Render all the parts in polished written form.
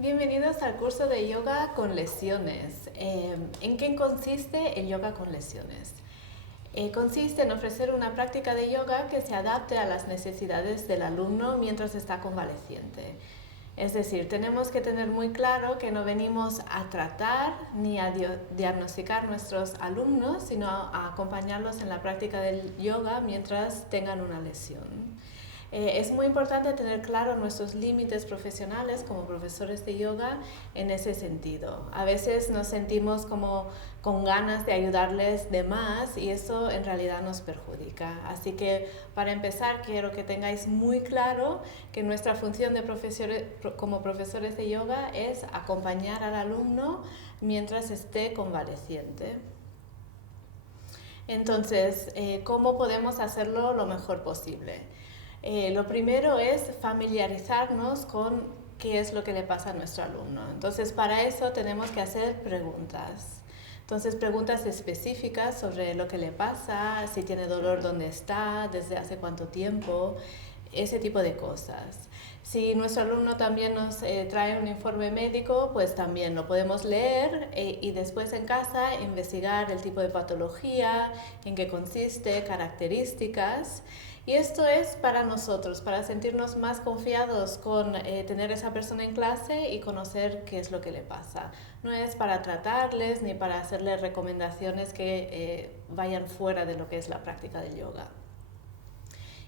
Bienvenidos al curso de yoga con lesiones. ¿En qué consiste el yoga con lesiones? Consiste en ofrecer una práctica de yoga que se adapte a las necesidades del alumno mientras está convaleciente. Es decir, tenemos que tener muy claro que no venimos a tratar ni a diagnosticar a nuestros alumnos, sino a acompañarlos en la práctica del yoga mientras tengan una lesión. Es muy importante tener claro nuestros límites profesionales como profesores de yoga en ese sentido. A veces nos sentimos como con ganas de ayudarles de más y eso en realidad nos perjudica. Así que para empezar quiero que tengáis muy claro que nuestra función de como profesores de yoga es acompañar al alumno mientras esté convaleciente. Entonces, ¿cómo podemos hacerlo lo mejor posible? Lo primero es familiarizarnos con qué es lo que le pasa a nuestro alumno. Entonces, para eso tenemos que hacer preguntas. Entonces, preguntas específicas sobre lo que le pasa, si tiene dolor, dónde está, desde hace cuánto tiempo, ese tipo de cosas. Si nuestro alumno también nos trae un informe médico, pues también lo podemos leer y después en casa investigar el tipo de patología, en qué consiste, características. Y esto es para nosotros, para sentirnos más confiados con tener esa persona en clase y conocer qué es lo que le pasa. No es para tratarles ni para hacerles recomendaciones que vayan fuera de lo que es la práctica del yoga.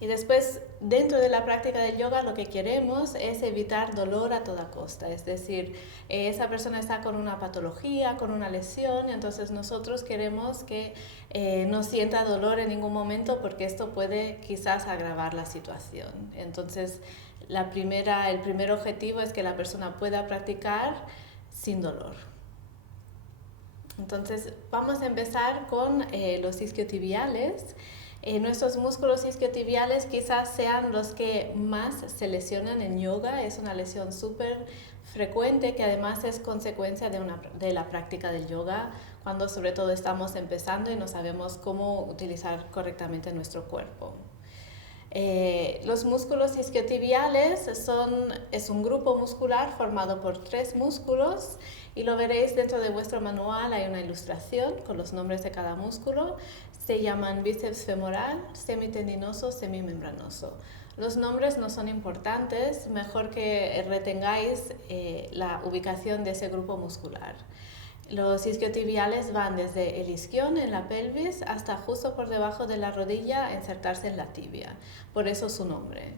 Y después, dentro de la práctica del yoga, lo que queremos es evitar dolor a toda costa. Es decir, esa persona está con una patología, con una lesión, entonces nosotros queremos que no sienta dolor en ningún momento porque esto puede quizás agravar la situación. Entonces, el primer objetivo es que la persona pueda practicar sin dolor. Entonces, vamos a empezar con los isquiotibiales. Nuestros músculos isquiotibiales quizás sean los que más se lesionan en yoga. Es una lesión súper frecuente que además es consecuencia de la práctica del yoga cuando sobre todo estamos empezando y no sabemos cómo utilizar correctamente nuestro cuerpo. Los músculos isquiotibiales es un grupo muscular formado por 3 músculos y lo veréis dentro de vuestro manual, hay una ilustración con los nombres de cada músculo. Se llaman bíceps femoral, semitendinoso, semimembranoso. Los nombres no son importantes, mejor que retengáis la ubicación de ese grupo muscular. Los isquiotibiales van desde el isquión en la pelvis hasta justo por debajo de la rodilla insertarse en la tibia, por eso su nombre.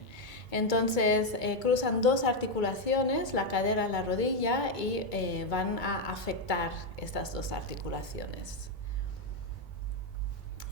Entonces cruzan 2 articulaciones, la cadera y la rodilla, y van a afectar estas 2 articulaciones.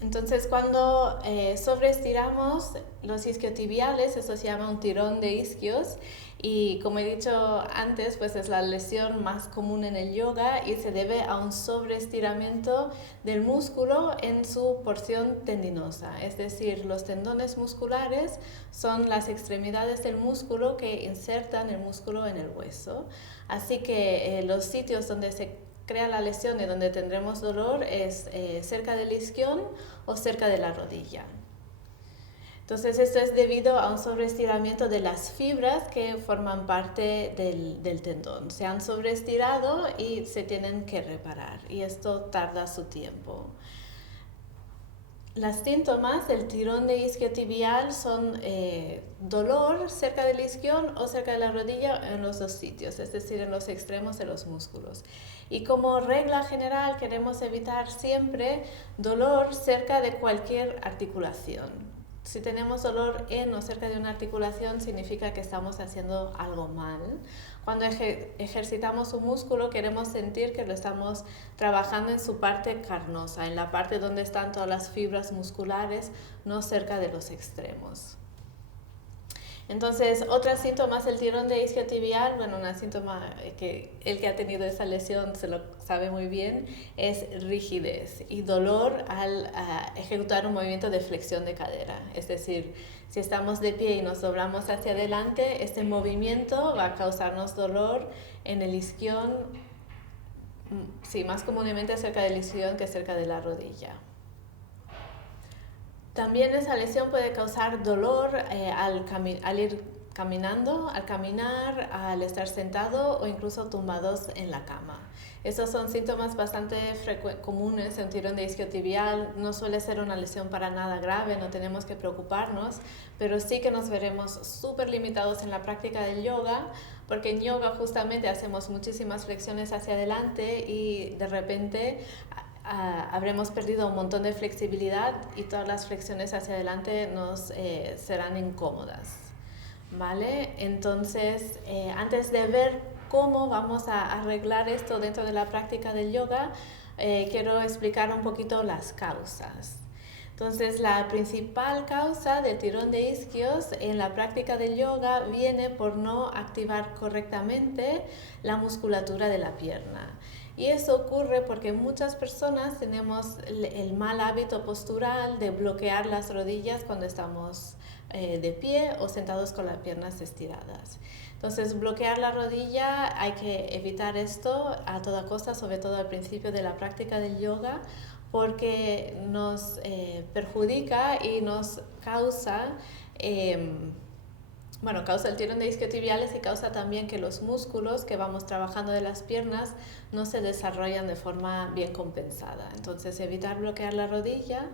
Entonces cuando sobreestiramos los isquiotibiales, eso se llama un tirón de isquios y como he dicho antes, pues es la lesión más común en el yoga y se debe a un sobreestiramiento del músculo en su porción tendinosa. Es decir, los tendones musculares son las extremidades del músculo que insertan el músculo en el hueso. Así que los sitios donde se crea la lesión y donde tendremos dolor es cerca del isquión o cerca de la rodilla. Entonces esto es debido a un sobreestiramiento de las fibras que forman parte del tendón. Se han sobreestirado y se tienen que reparar y esto tarda su tiempo. Los síntomas del tirón de isquiotibial son dolor cerca del isquión o cerca de la rodilla en los 2 sitios, es decir, en los extremos de los músculos. Y como regla general queremos evitar siempre dolor cerca de cualquier articulación. Si tenemos dolor en o cerca de una articulación significa que estamos haciendo algo mal. Cuando ejercitamos un músculo queremos sentir que lo estamos trabajando en su parte carnosa, en la parte donde están todas las fibras musculares, no cerca de los extremos. Entonces, otros síntomas del tirón de isquiotibial, bueno, un síntoma que el que ha tenido esa lesión se lo sabe muy bien, es rigidez y dolor al ejecutar un movimiento de flexión de cadera. Es decir, si estamos de pie y nos doblamos hacia adelante, este movimiento va a causarnos dolor en el isquión, sí, más comúnmente cerca del isquión que cerca de la rodilla. También esa lesión puede causar dolor al ir caminando, al caminar, al estar sentado o incluso tumbados en la cama. Estos son síntomas bastante comunes en un tirón de isquiotibial. No suele ser una lesión para nada grave, no tenemos que preocuparnos, pero sí que nos veremos súper limitados en la práctica del yoga, porque en yoga justamente hacemos muchísimas flexiones hacia adelante y de repente habremos perdido un montón de flexibilidad y todas las flexiones hacia adelante nos serán incómodas. ¿Vale? Entonces, antes de ver cómo vamos a arreglar esto dentro de la práctica del yoga, quiero explicar un poquito las causas. Entonces, la principal causa del tirón de isquios en la práctica del yoga viene por no activar correctamente la musculatura de la pierna. Y eso ocurre porque muchas personas tenemos el mal hábito postural de bloquear las rodillas cuando estamos de pie o sentados con las piernas estiradas. Entonces, bloquear la rodilla, hay que evitar esto a toda costa, sobre todo al principio de la práctica del yoga, porque nos perjudica y nos causa, causa el tirón de isquiotibiales y causa también que los músculos que vamos trabajando de las piernas no se desarrollan de forma bien compensada. Entonces, evitar bloquear la rodilla.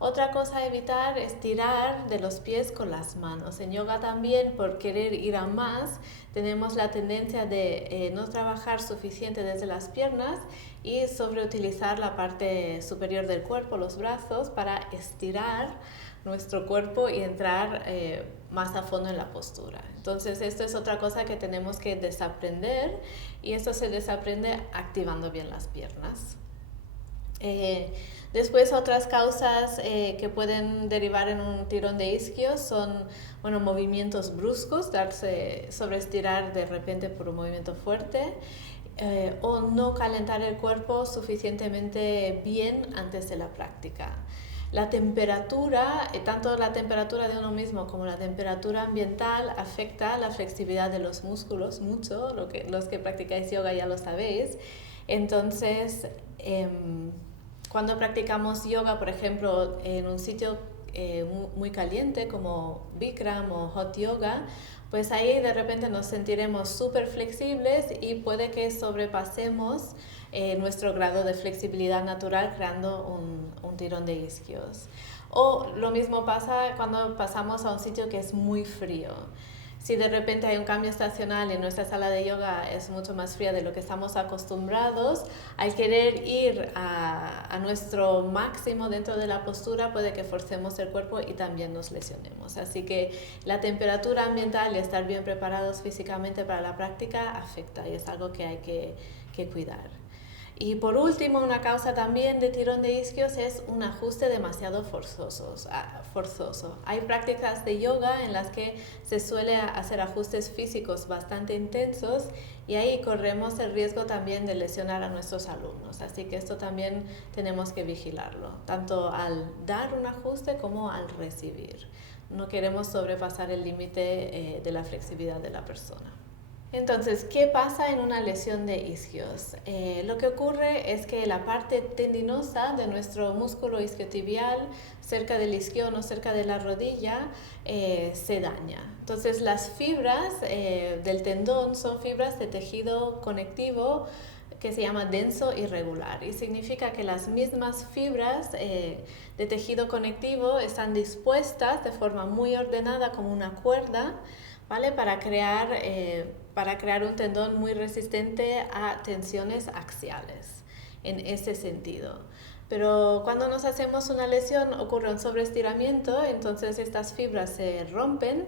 Otra cosa a evitar es tirar de los pies con las manos. En yoga también, por querer ir a más, tenemos la tendencia de no trabajar suficiente desde las piernas y sobreutilizar la parte superior del cuerpo, los brazos, para estirar nuestro cuerpo y entrar más a fondo en la postura. Entonces, esto es otra cosa que tenemos que desaprender, y esto se desaprende activando bien las piernas. Después, otras causas que pueden derivar en un tirón de isquios son movimientos bruscos, sobreestirar de repente por un movimiento fuerte, o no calentar el cuerpo suficientemente bien antes de la práctica. La temperatura, tanto la temperatura de uno mismo como la temperatura ambiental, afecta la flexibilidad de los músculos mucho. Los que practicáis yoga ya lo sabéis. Entonces, cuando practicamos yoga, por ejemplo, en un sitio muy caliente como Bikram o Hot Yoga, pues ahí de repente nos sentiremos súper flexibles y puede que sobrepasemos nuestro grado de flexibilidad natural, creando un tirón de isquios. O lo mismo pasa cuando pasamos a un sitio que es muy frío. Si de repente hay un cambio estacional y nuestra sala de yoga es mucho más fría de lo que estamos acostumbrados, al querer ir a nuestro máximo dentro de la postura, puede que forcemos el cuerpo y también nos lesionemos. Así que la temperatura ambiental y estar bien preparados físicamente para la práctica afecta, y es algo que hay que cuidar. Y por último, una causa también de tirón de isquios es un ajuste demasiado forzoso. Hay prácticas de yoga en las que se suele hacer ajustes físicos bastante intensos, y ahí corremos el riesgo también de lesionar a nuestros alumnos. Así que esto también tenemos que vigilarlo, tanto al dar un ajuste como al recibir. No queremos sobrepasar el límite de la flexibilidad de la persona. Entonces, ¿qué pasa en una lesión de isquios? Lo que ocurre es que la parte tendinosa de nuestro músculo isquiotibial, cerca del isquion o cerca de la rodilla, se daña. Entonces, las fibras del tendón son fibras de tejido conectivo que se llama denso y regular, y significa que las mismas fibras de tejido conectivo están dispuestas de forma muy ordenada como una cuerda, ¿vale? Para crear un tendón muy resistente a tensiones axiales, en ese sentido. Pero cuando nos hacemos una lesión ocurre un sobreestiramiento, entonces estas fibras se rompen,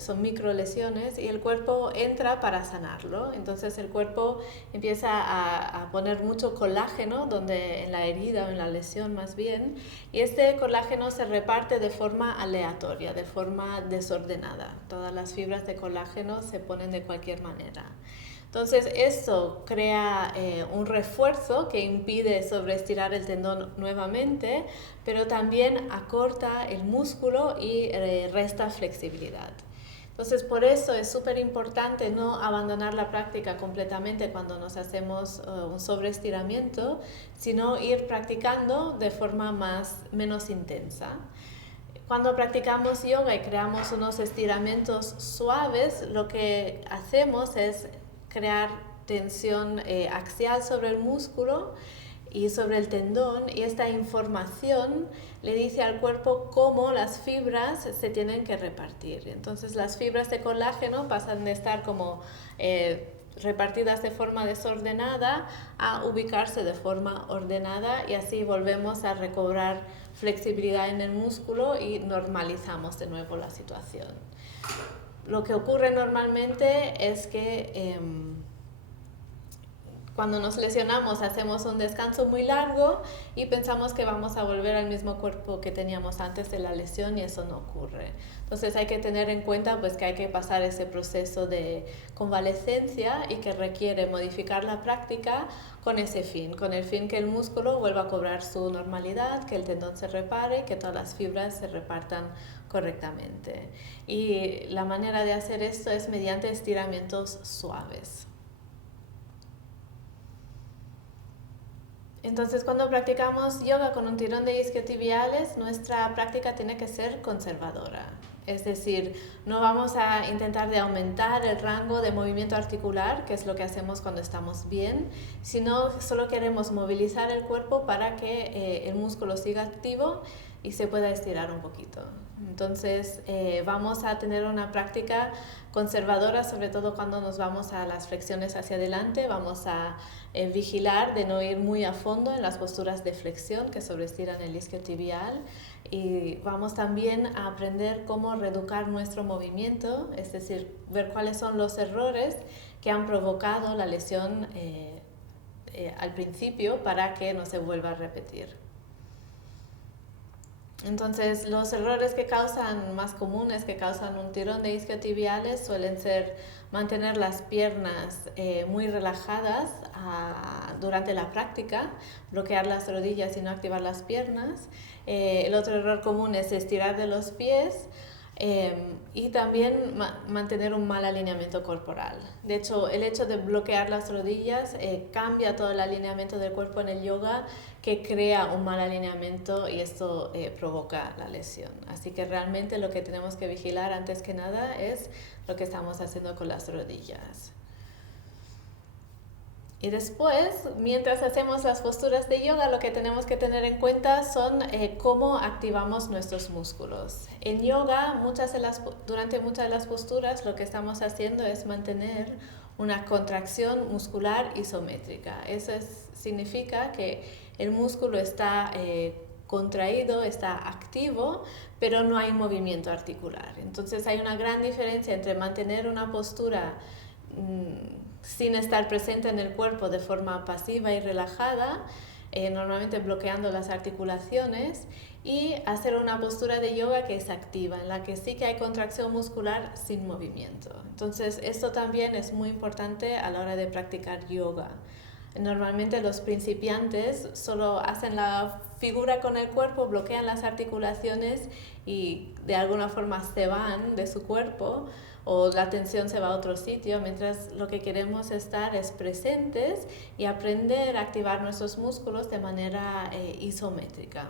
son micro lesiones, y el cuerpo entra para sanarlo. Entonces el cuerpo empieza a poner mucho colágeno en la herida o en la lesión más bien, y este colágeno se reparte de forma aleatoria, de forma desordenada. Todas las fibras de colágeno se ponen de cualquier manera. Entonces esto crea un refuerzo que impide sobreestirar el tendón nuevamente, pero también acorta el músculo y resta flexibilidad. Entonces, por eso es súper importante no abandonar la práctica completamente cuando nos hacemos un sobreestiramiento, sino ir practicando de forma menos intensa. Cuando practicamos yoga y creamos unos estiramientos suaves, lo que hacemos es crear tensión axial sobre el músculo y sobre el tendón, y esta información le dice al cuerpo cómo las fibras se tienen que repartir. Entonces las fibras de colágeno pasan de estar como repartidas de forma desordenada a ubicarse de forma ordenada, y así volvemos a recobrar flexibilidad en el músculo y normalizamos de nuevo la situación. Lo que ocurre normalmente es que cuando nos lesionamos hacemos un descanso muy largo y pensamos que vamos a volver al mismo cuerpo que teníamos antes de la lesión, y eso no ocurre. Entonces hay que tener en cuenta pues, que hay que pasar ese proceso de convalecencia y que requiere modificar la práctica con ese fin, con el fin que el músculo vuelva a cobrar su normalidad, que el tendón se repare, que todas las fibras se repartan correctamente. Y la manera de hacer esto es mediante estiramientos suaves. Entonces, cuando practicamos yoga con un tirón de isquiotibiales, nuestra práctica tiene que ser conservadora. Es decir, no vamos a intentar de aumentar el rango de movimiento articular, que es lo que hacemos cuando estamos bien, sino solo queremos movilizar el cuerpo para que el músculo siga activo y se pueda estirar un poquito. Entonces, vamos a tener una práctica conservadora, sobre todo cuando nos vamos a las flexiones hacia adelante. Vamos a vigilar de no ir muy a fondo en las posturas de flexión que sobreestiran el isquiotibial, y vamos también a aprender cómo reeducar nuestro movimiento, es decir, ver cuáles son los errores que han provocado la lesión al principio para que no se vuelva a repetir. Entonces, los errores más comunes que causan un tirón de isquiotibiales suelen ser mantener las piernas muy relajadas durante la práctica, bloquear las rodillas y no activar las piernas. El otro error común es estirar de los pies y también mantener un mal alineamiento corporal. De hecho, el hecho de bloquear las rodillas cambia todo el alineamiento del cuerpo en el yoga, que crea un mal alineamiento, y esto provoca la lesión. Así que realmente lo que tenemos que vigilar antes que nada es lo que estamos haciendo con las rodillas. Y después, mientras hacemos las posturas de yoga, lo que tenemos que tener en cuenta son cómo activamos nuestros músculos. En yoga, durante muchas de las posturas, lo que estamos haciendo es mantener una contracción muscular isométrica. Eso significa que el músculo está contraído, está activo, pero no hay movimiento articular. Entonces hay una gran diferencia entre mantener una postura sin estar presente en el cuerpo de forma pasiva y relajada, normalmente bloqueando las articulaciones, y hacer una postura de yoga que es activa, en la que sí que hay contracción muscular sin movimiento. Entonces, esto también es muy importante a la hora de practicar yoga. Normalmente los principiantes solo hacen la figura con el cuerpo, bloquean las articulaciones y de alguna forma se van de su cuerpo, o la atención se va a otro sitio, mientras lo que queremos estar es presentes y aprender a activar nuestros músculos de manera isométrica.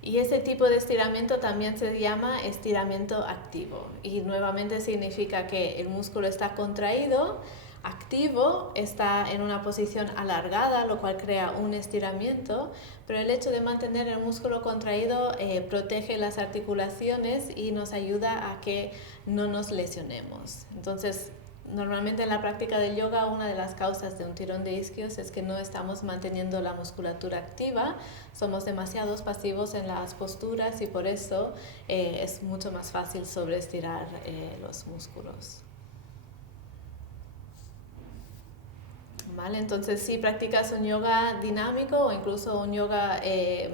Y ese tipo de estiramiento también se llama estiramiento activo, y nuevamente significa que el músculo está contraído, activo, está en una posición alargada, lo cual crea un estiramiento, pero el hecho de mantener el músculo contraído protege las articulaciones y nos ayuda a que no nos lesionemos. Entonces, normalmente en la práctica del yoga, una de las causas de un tirón de isquios es que no estamos manteniendo la musculatura activa, somos demasiados pasivos en las posturas, y por eso es mucho más fácil sobreestirar los músculos. ¿Vale? Entonces, si practicas un yoga dinámico o incluso un yoga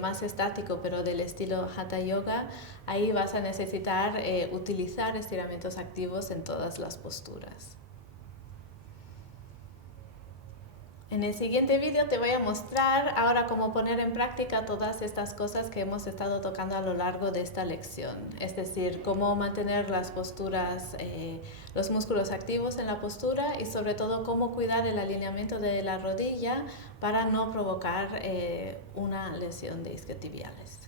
más estático, pero del estilo Hatha Yoga, ahí vas a necesitar utilizar estiramientos activos en todas las posturas. En el siguiente vídeo te voy a mostrar ahora cómo poner en práctica todas estas cosas que hemos estado tocando a lo largo de esta lección. Es decir, cómo mantener las posturas, los músculos activos en la postura, y sobre todo cómo cuidar el alineamiento de la rodilla para no provocar una lesión de isquiotibiales.